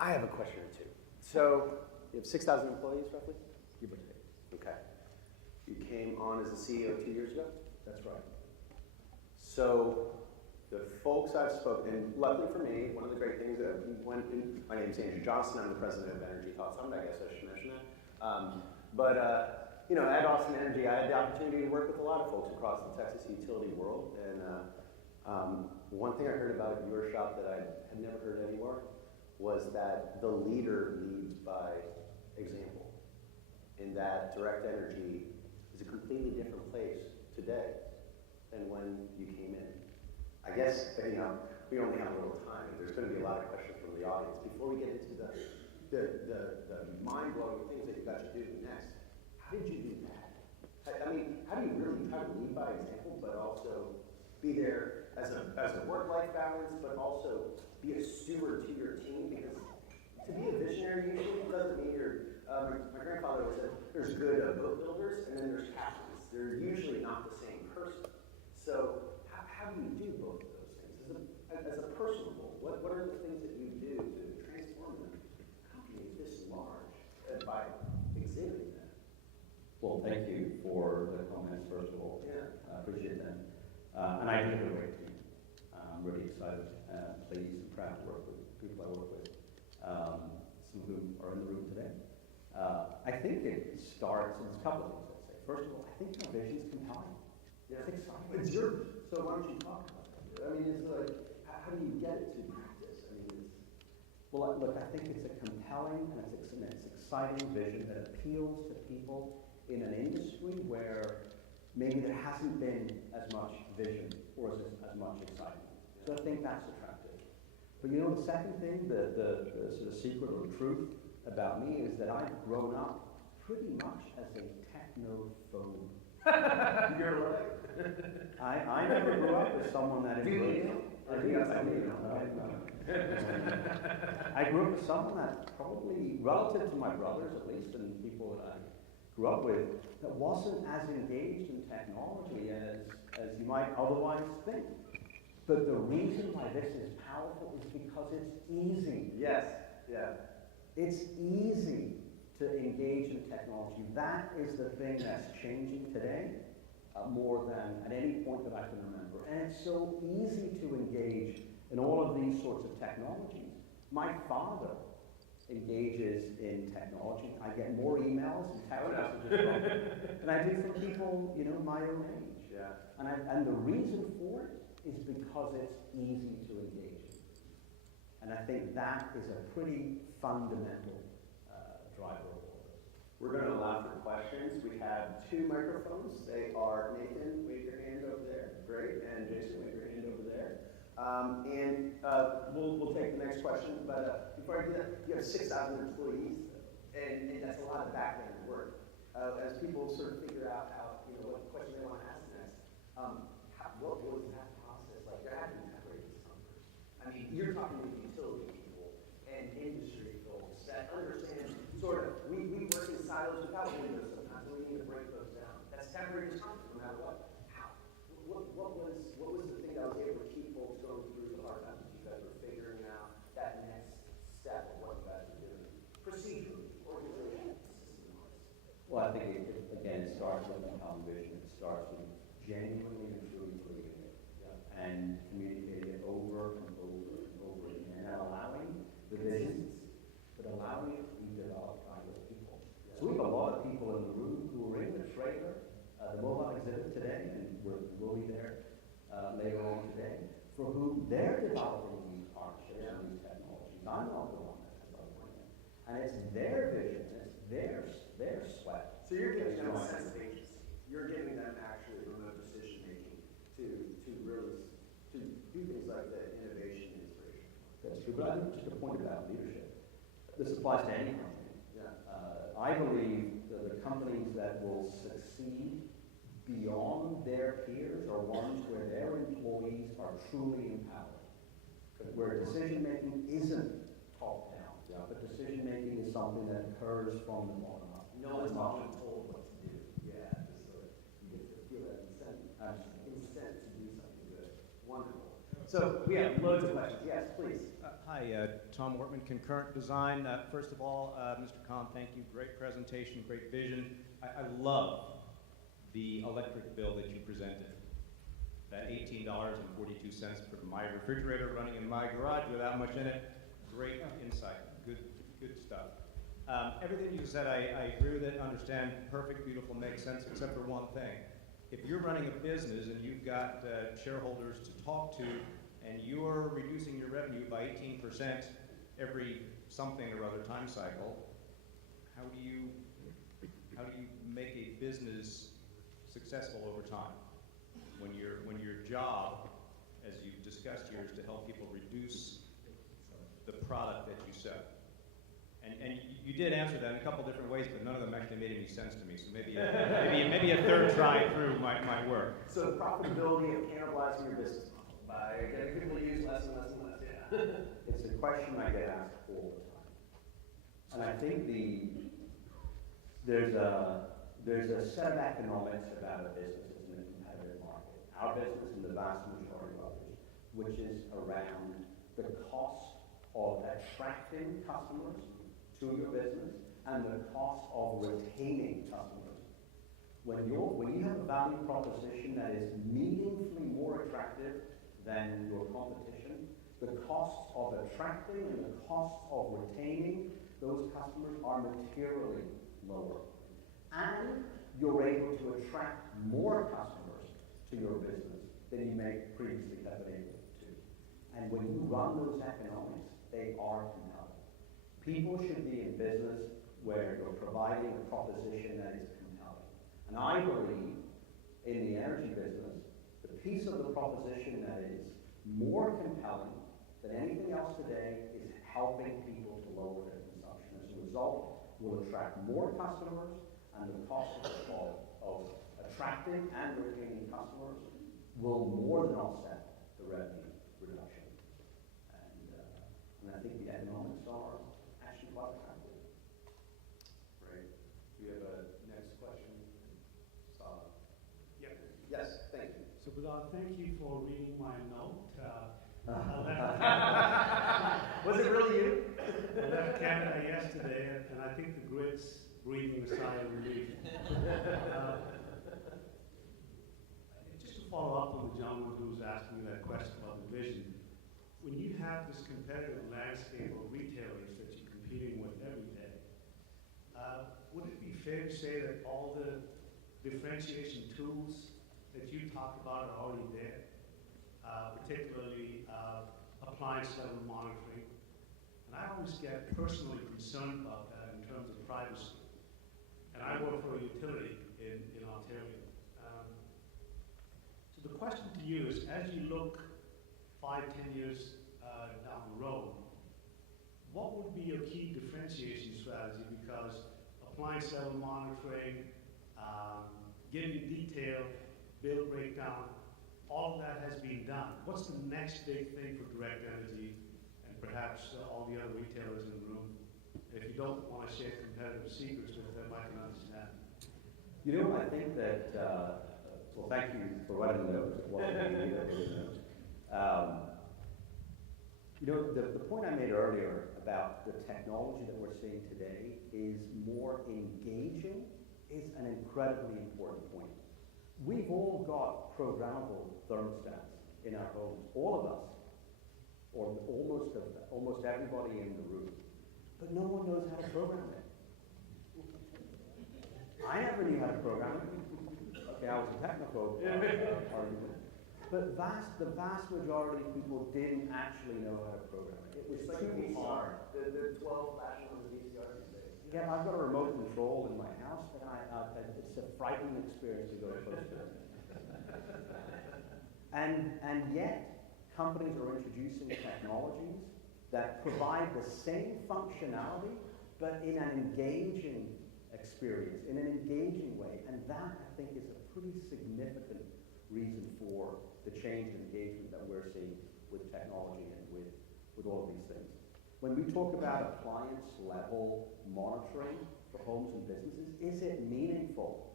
I have a question or two. So you have 6,000 employees, roughly? Give or take. Okay. You came on as the CEO 2 years ago? That's right. So the folks I've spoken, and luckily for me, one of the great things that my name is Drew Johnston. I'm the president of Energy Thought Summit. I guess I should mention that. At Austin Energy, I had the opportunity to work with a lot of folks across the Texas utility world. And one thing I heard about your shop that I had never heard anymore was that the leader leads by example, and that direct energy is a completely different place today than when you came in. I guess, we only have a little time. There's going to be a lot of questions from the audience. Before we get into the mind-blowing things that you got to do next, how did you do that? I mean, how do you really try to lead by example, but also be there as a work-life balance, but also be a steward to your team? Because to be a visionary usually doesn't mean you're, my grandfather always said, there's good boat builders and then there's captains. They're usually not the same person. So how do you do both of those things? As a personal goal, what are the things that you do to transform a company this large by exhibiting that? Well, thank you for the comments, first of all. Yeah. I appreciate them. And I do have a great team. I'm really excited, pleased, and proud to work with people I work with, some of whom are in the room today. I think it starts, and it's a couple of things I'd say. First of all, I think our vision is compelling. Yeah. It's exciting. It's yours. So why don't you talk about that? I mean, it's like, how do you get it to practice? I mean, Well, look, I think it's a compelling and it's exciting vision that appeals to people in an industry where maybe there hasn't been as much vision or as much excitement. So I think that's attractive. But the second thing, the sort of secret or truth about me is that I've grown up pretty much as a technophobe. you're right. I never grew up as someone that is I grew up as someone that probably, relative to my brothers at least, and people that I grew up with, that wasn't as engaged in technology as you might otherwise think. But the reason why this is powerful is because it's easy. Yes, yeah. It's easy to engage in technology. That is the thing that's changing today more than at any point that I can remember. And it's so easy to engage in all of these sorts of technologies. My father engages in technology. I get more emails and text messages from him than I do from people, my own age. Yeah. And the reason for it is because it's easy to engage in. And I think that is a pretty fundamental driver of all this. We're going to allow for questions. We have 2 microphones. They are Nathan, wave your hand over there. Great. And Jason, wave your hand over there. We'll take the next question. But before I do that, you have 6,000 employees, and that's a lot of back-end work. As people sort of figure out what question they want to ask next, what was that process like? You're having to separate these numbers. I mean, you're talking to utility people and industry folks that understand sort of, we work in silos without windows sometimes, so we need to break those down. That's temporary discomfort no matter what. What was the thing that was able to keep folks going through the hard times as you guys were figuring out that next step of what you guys are doing? Procedurally, organization, system-wise. Well, I think, it starts with a common vision. It starts with genuinely and truly believing it. Yeah. And communicating it over and over and over again. And allowing the visions, but allowing it to be developed by those people. Yeah. So we have a lot of people in the room who are in the trailer, the mobile exhibit today, and we'll be there later on today, for whom they're developing these partnerships and these technologies. I'm not the one that's developing them. And it's their vision, it's their sweat. So you're giving them a sense of agency. You're giving them actually remote decision making to do things like the innovation and inspiration. That's true, but I think just a point about leadership. This applies to any company. Yeah. I believe that the companies that will succeed beyond their peers are ones where their employees are truly empowered. Where decision-making isn't top-down, but decision-making is something that occurs from the bottom up. No one's often told what to do. Yeah, just so you get to feel that incent to do something good. Wonderful. So we have loads of questions. Yes, please. Hi, Tom Wortman, Concurrent Design. First of all, Mr. Khan, thank you. Great presentation, great vision. I love the electric bill that you presented. That $18.42 for my refrigerator running in my garage without much in it. Great insight. Good stuff. Everything you said, I agree with it, understand, perfect, beautiful, makes sense, except for one thing. If you're running a business and you've got shareholders to talk to, and you're reducing your revenue by 18% every something or other time cycle, how do you make a business successful over time? When your job, as you've discussed here, is to help people reduce the product that you sell. And you did answer that in a couple different ways, but none of them actually made any sense to me. So maybe a third try through might work. So the profitability of cannibalizing your business model by getting people to use less and less and less. Yeah. It's a question I get asked all the time, and I think there's a set of economics about a business in a competitive market. Our business and the vast majority of others, which is around the cost of attracting customers to your business and the cost of retaining customers. When you have a value proposition that is meaningfully more attractive than your competition, the costs of attracting and the costs of retaining those customers are materially lower. And you're able to attract more customers to your business than you may previously have been able to. And when you run those economics, they are compelling. People should be in business where you're providing a proposition that is compelling. And I believe in the energy business, the piece of the proposition that is more compelling than anything else today is helping people to lower their consumption. As a result, we'll attract more customers, and the cost of attracting and retaining customers will more than offset the revenue reduction. And I think the economics are actually quite attractive. Great. Do we have a next question? Yeah. Yes, thank you. So, Badar, thank you for reading my note. Was it really you? I left Canada yesterday, and I think the grid's breathing a sigh of relief. Just to follow up on the gentleman who was asking me that question about the vision, when you have this competitive landscape of retailers that you're competing with every day, would it be fair to say that all the differentiation tools that you talk about are already there, particularly appliance level monitoring? And I always get personally concerned about that in terms of privacy. And I work for a utility in Ontario. So the question to you is, as you look 5-10 years down the road, what would be your key differentiation strategy? Because appliance level monitoring, giving detail, bill breakdown, all of that has been done. What's the next big thing for Direct Energy and perhaps all the other retailers in the room? If you don't want to share competitive secrets with them, I can understand. You know, I think that, well, thank you for writing the note. It wasn't me that wrote the note. You know, the point I made earlier about the technology that we're seeing today is more engaging is an incredibly important point. We've all got programmable thermostats in our homes, all of us, or almost everybody in the room, but no one knows how to program it. I never knew how to program it. Okay, I was a technical argument. But the vast majority of people didn't actually know how to program it. It was It's like too the hard. VCR, the 12 fashion of the VCR these days. Yeah, I've got a remote control in my house, but it's a frightening experience to go close to it. And yet, companies are introducing technologies that provide the same functionality, but in an engaging experience, in an engaging way. And that, I think, is a pretty significant reason for the change in engagement that we're seeing with technology and with all of these things. When we talk about appliance level monitoring for homes and businesses, is it meaningful?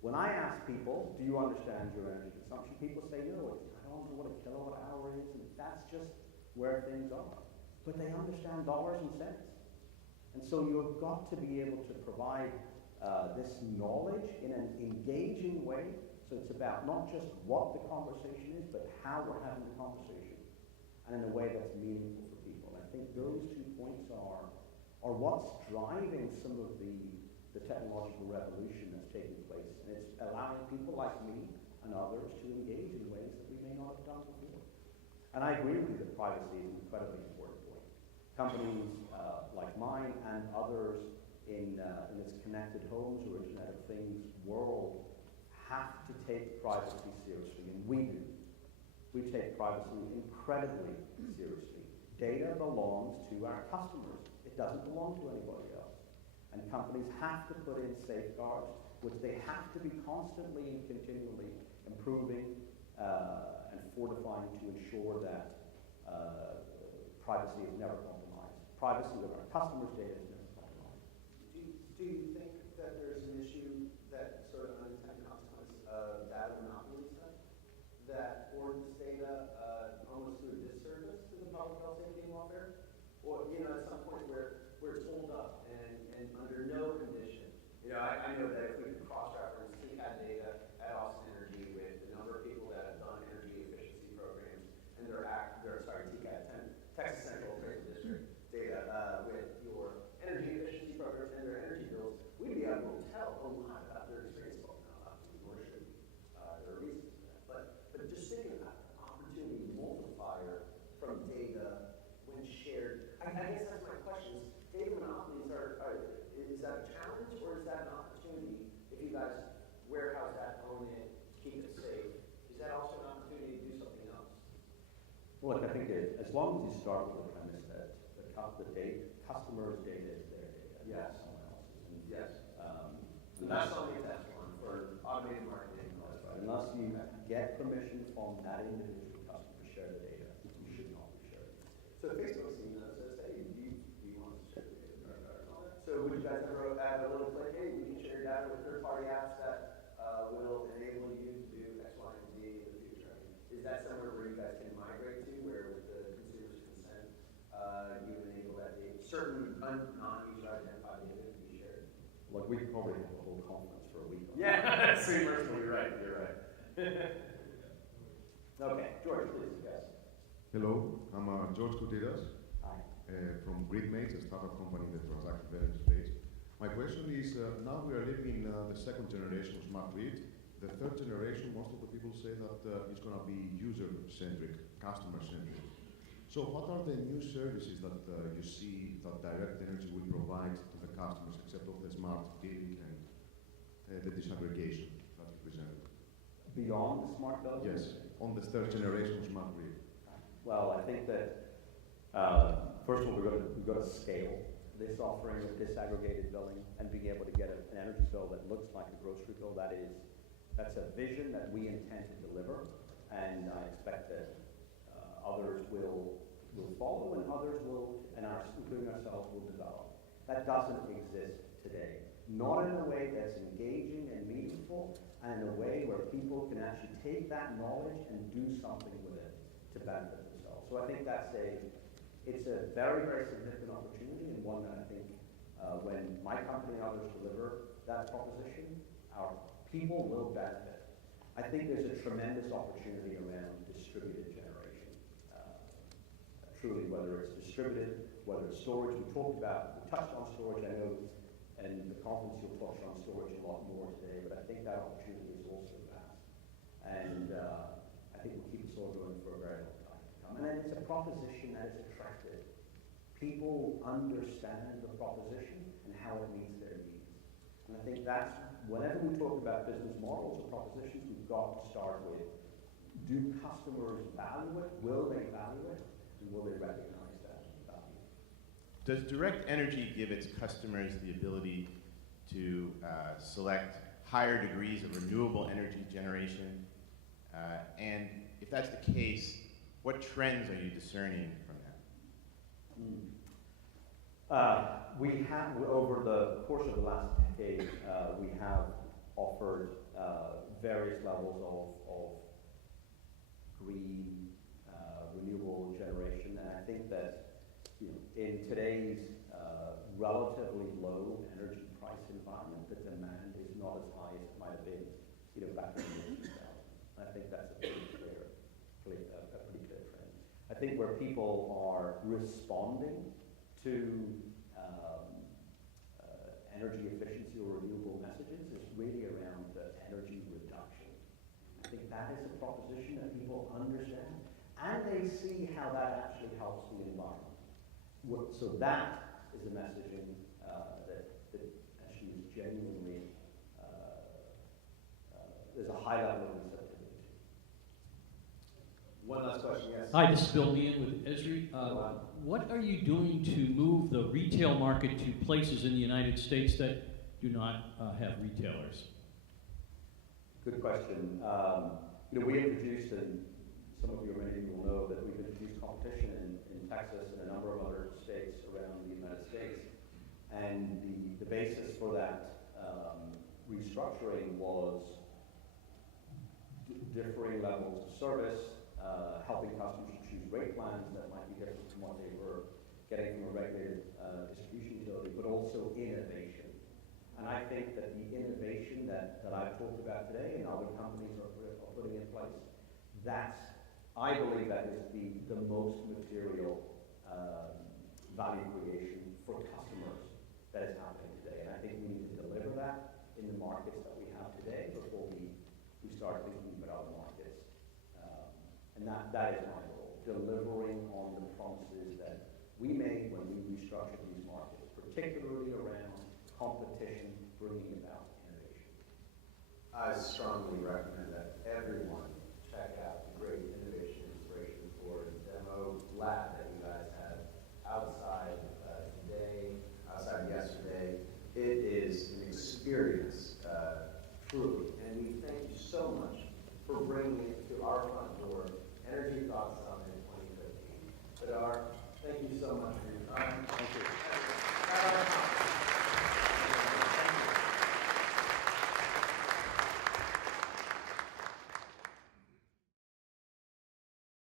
When I ask people, do you understand your energy consumption? People say, no, I don't know what a kilowatt hour is, and that's just where things are. but they understand dollars and cents. And so you've got to be able to provide this knowledge in an engaging way. So it's about not just what the conversation is, but how we're having the conversation, and in a way that's meaningful for people. And I think those 2 points are what's driving some of the technological revolution that's taking place. And it's allowing people like me and others to engage in ways that we may not have done before. And I agree with you that privacy is an incredibly important point. Companies like mine and others in this connected homes or Internet of Things world have to take privacy seriously, and we do. We take privacy incredibly seriously. Data belongs to our customers. It doesn't belong to anybody else. And companies have to put in safeguards, which they have to be constantly and continually improving and fortifying to ensure that privacy is never compromised. Privacy of our customers' data is never compromised. Do you think that there's an issue that sort of unintended consequence of data monopolies that hoards data almost through a disservice to the public health, safety, and welfare? Or, at some point where it's holed up and under no condition. I know that if we could cross-reference TCAD data at Austin Energy with the number of people that have done energy efficiency programs and TCAD, Texas Central Appraisal District data with your energy efficiency programs and their energy bills, we'd be able to tell a lot about their experience. Well, not nor should we. There are reasons for that. But just thinking about the opportunity multiplier from data when shared, I guess that's my question. Data monopolies is that a challenge or is that an opportunity if you guys warehouse that, own it, keep it safe? Is that also an opportunity to do something else? Well, look, I think as long as you start with the premise that the customer's data is their data, Yes. not someone else's. And, Yes. and That's something that's one for automated marketing. That's right. Unless you get permission from that individual customer to share the data, you should not be sharing it. So Facebook seeing that says, hey, do you want to share data and all that? So would you guys ever have a little play, hey, we can share data with third-party apps that will enable you to do X, Y, and Z in the future? I mean, is that somewhere where you guys can migrate to, where with the consumer's consent, you enable that data, certain non-user identified data to be shared? Look, we could probably have a whole conference for a week on Yeah, so you're right, you're right. Okay, George, please, yes. Hello, I'm George Koutiras Hi. from Gridmates, a startup company in the transaction energy space. My question is, now we are living in the second generation of smart grid. The third generation, most of the people say that it's going to be user-centric, customer-centric. So what are the new services that you see that Direct Energy will provide to the customers, except of the smart grid and the disaggregation that you presented? Beyond the smart building? Yes, on the third generation of smart grid. Well, I think that first of all, we've got to scale this offering of disaggregated billing and being able to get an energy bill that looks like a grocery bill. That's a vision that we intend to deliver, and I expect that others will follow, and others will, including ourselves, will develop. That doesn't exist today. Not in a way that's engaging and meaningful, and in a way where people can actually take that knowledge and do something with it to benefit themselves. So I think it's a very, very significant opportunity, and one that I think when my company and others deliver that proposition, our people will benefit. I think there's a tremendous opportunity around distributed generation. Truly, whether it's distributed, whether it's storage, we touched on storage, I know, and the conference you'll touch on storage a lot more today, but I think that opportunity is also vast. And I think we'll keep this all going for a very long time to come. And it's a proposition that is attractive. People understand the proposition and how it meets their needs. And I think that's, whenever we talk about business models or propositions, we've got to start with, do customers value it? Will they value it? And will they recognize that value? Does Direct Energy give its customers the ability to select higher degrees of renewable energy generation? And if that's the case, what trends are you discerning from that? We have, over the course of the last decade, we have offered various levels of green, renewable generation, and I think that in today's relatively low energy price environment, the demand is not as high as it might have been, back in the year 2000. I think that's a pretty clear trend. I think where people are responding to energy efficiency or renewable messages is really around energy reduction. I think that is a proposition that people understand, and they see how that actually helps the environment. So that is a messaging that actually is genuinely, there's a high level of receptivity. One last question, yes. Hi, this is Bill Meehan with Esri. What are you doing to move the retail market to places in the United States that do not have retailers? Good question. We introduced, and some of you or many of you will know that we've introduced competition in Texas and a number of other states around the United States. And the basis for that restructuring was differing levels of service, helping customers to choose rate plans that might be different from what they were getting from a regulated distribution utility, but also innovation. And I think that the innovation that I've talked about today and other companies are putting in place, I believe that is the most material value creation for customers that is happening today. And I think we need to deliver that in the markets that we have today before we start thinking about other markets. And that is my goal, delivering on the promises that we made when we restructured these markets, particularly around competition, bringing about innovation. I strongly recommend that everyone check out the great innovation inspiration for demo lab that you guys had outside today, outside yesterday. It is an experience, truly, and we thank you so much for bringing it to our front door, Energy Thought Summit 2015. Badar, thank you so much for your time.